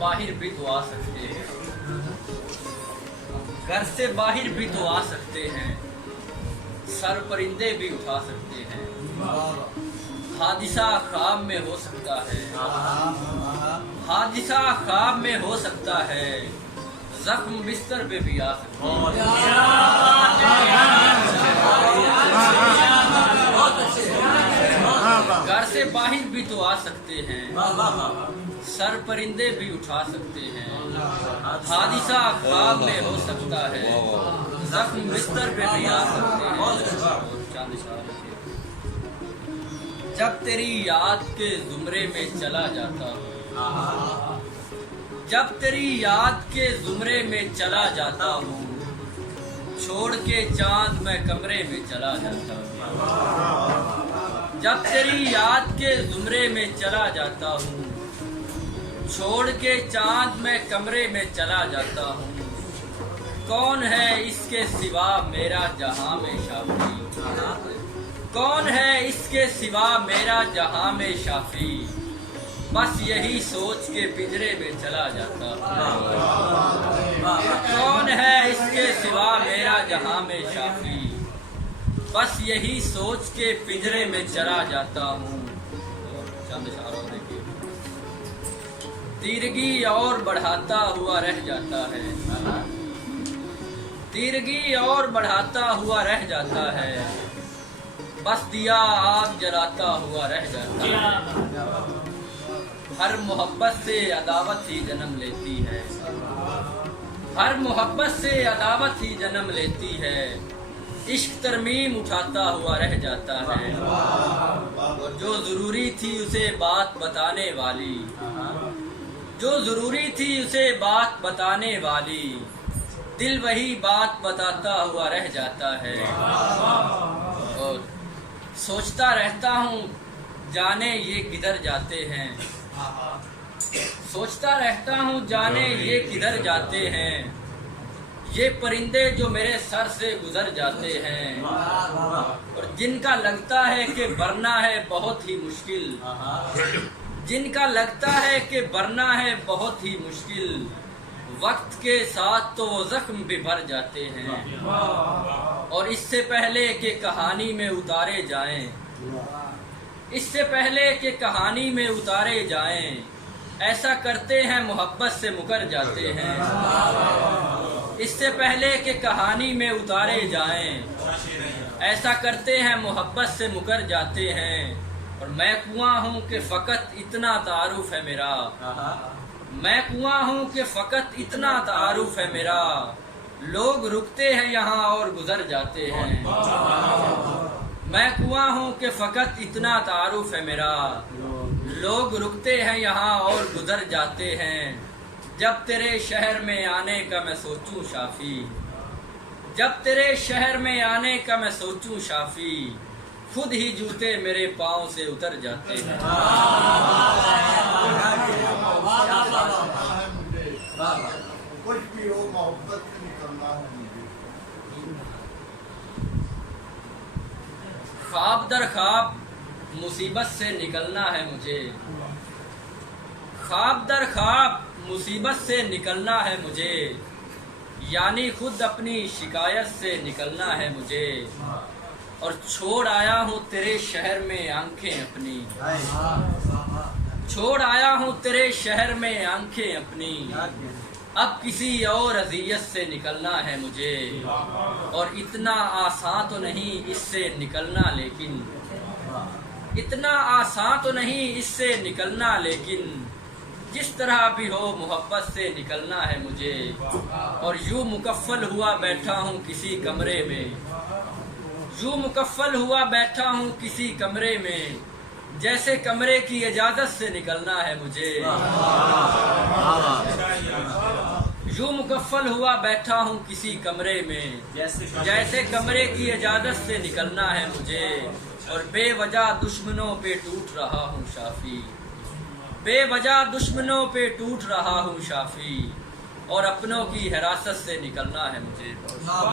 باہر بھی تو آ سکتے ہیں، گھر سے باہر بھی تو آ سکتے ہیں، سر پرندے بھی اٹھا سکتے ہیں، حادثہ خواب میں ہو سکتا ہے، حادثہ خواب میں ہو سکتا ہے، زخم بستر پہ بھی آ سکتے ہیں۔ گھر سے باہر بھی تو آ سکتے ہیں، سر پرندے بھی اٹھا سکتے ہیں، حادثہ خواب میں ہو سکتا ہے، زخم بستر پہ بھی آ سکتے ہیں۔ جب تیری یاد کے زمرے میں چلا جاتا ہوں، جب تیری یاد کے زمرے میں چلا جاتا ہوں، چھوڑ کے چاند میں کمرے میں چلا جاتا ہوں، جب تیری یاد کے زمرے میں چلا جاتا ہوں، چھوڑ کے چاند میں کمرے میں چلا جاتا ہوں، کون ہے اس کے سوا میرا جہاں میں شافی، کون ہے اس کے سوا میرا جہاں میں شافی، بس یہی سوچ کے پنجرے میں چلا جاتا ہوں، کون ہے اس کے سوا میرا جہاں میں شافی، بس یہی سوچ کے پنجرے میں چلا جاتا ہوں۔ چند اشاروں دیکھیے۔ تیرگی اور بڑھاتا ہوا رہ جاتا ہے، تیرگی اور بڑھاتا ہوا رہ جاتا ہے، بس دیا آگ جلاتا ہوا رہ جاتا ہے، ہر محبت سے عداوت ہی جنم لیتی ہے، ہر محبت سے عداوت ہی جنم لیتی ہے، عشق ترمیم اٹھاتا ہوا رہ جاتا ہے، اور جو ضروری تھی اسے بات بتانے والی، جو ضروری تھی اسے بات بتانے والی، دل وہی بات بتاتا ہوا رہ جاتا ہے، اور سوچتا رہتا ہوں جانے یہ کدھر جاتے ہیں، سوچتا رہتا ہوں جانے یہ کدھر جاتے ہیں، یہ پرندے جو میرے سر سے گزر جاتے ہیں، اور جن کا لگتا ہے کہ برنا ہے بہت ہی مشکل، جن کا لگتا ہے کہ برنا ہے بہت ہی مشکل، وقت کے ساتھ تو وہ زخم بھی بھر جاتے ہیں، اور اس سے پہلے کہ کہانی میں اتارے جائیں، اس سے پہلے کہ کہانی میں اتارے جائیں، ایسا کرتے ہیں محبت سے مکر جاتے ہیں، اس سے پہلے کہ کہانی میں اتارے جائیں، ایسا کرتے ہیں محبت سے مکر جاتے ہیں، اور میں کنواں ہوں کہ فقط اتنا تعارف ہے میرا، میں کنواں ہوں کہ فقط اتنا تعارف ہے میرا، لوگ رکتے ہیں یہاں اور گزر جاتے ہیں، میں کنواں ہوں کہ فقط اتنا تعارف ہے میرا، لوگ رکتے ہیں یہاں اور گزر جاتے ہیں، جب تیرے شہر میں آنے کا میں سوچوں شافی، جب تیرے شہر میں آنے کا میں سوچوں شافی، خود ہی جوتے میرے پاؤں سے اتر جاتے ہیں۔ کچھ بھی ہو محبت سے نکلنا ہے مجھے، خواب در خواب مصیبت سے نکلنا ہے مجھے، خواب در خواب مصیبت سے نکلنا ہے مجھے، یعنی خود اپنی شکایت سے نکلنا ہے مجھے، اور چھوڑ آیا ہوں تیرے شہر میں آنکھیں اپنی، چھوڑ آیا ہوں تیرے شہر میں آنکھیں اپنی، اب کسی اور اذیت سے نکلنا ہے مجھے، اور اتنا آسان تو نہیں اس سے نکلنا، لیکن اتنا آسان تو نہیں اس سے نکلنا، لیکن جس طرح بھی ہو محبت سے نکلنا ہے مجھے، اور یوں مکفل ہوا بیٹھا ہوں کسی کمرے میں، یوں مکفل ہوا بیٹھا ہوں کسی کمرے میں، جیسے کمرے کی اجازت سے نکلنا ہے مجھے، یوں مکفل ہوا بیٹھا ہوں کسی کمرے میں، جیسے کمرے کی اجازت سے نکلنا ہے مجھے، اور بے وجہ دشمنوں پہ ٹوٹ رہا ہوں شافی، بے وجہ دشمنوں پہ ٹوٹ رہا ہوں شافی، اور اپنوں کی حراست سے نکلنا ہے مجھے۔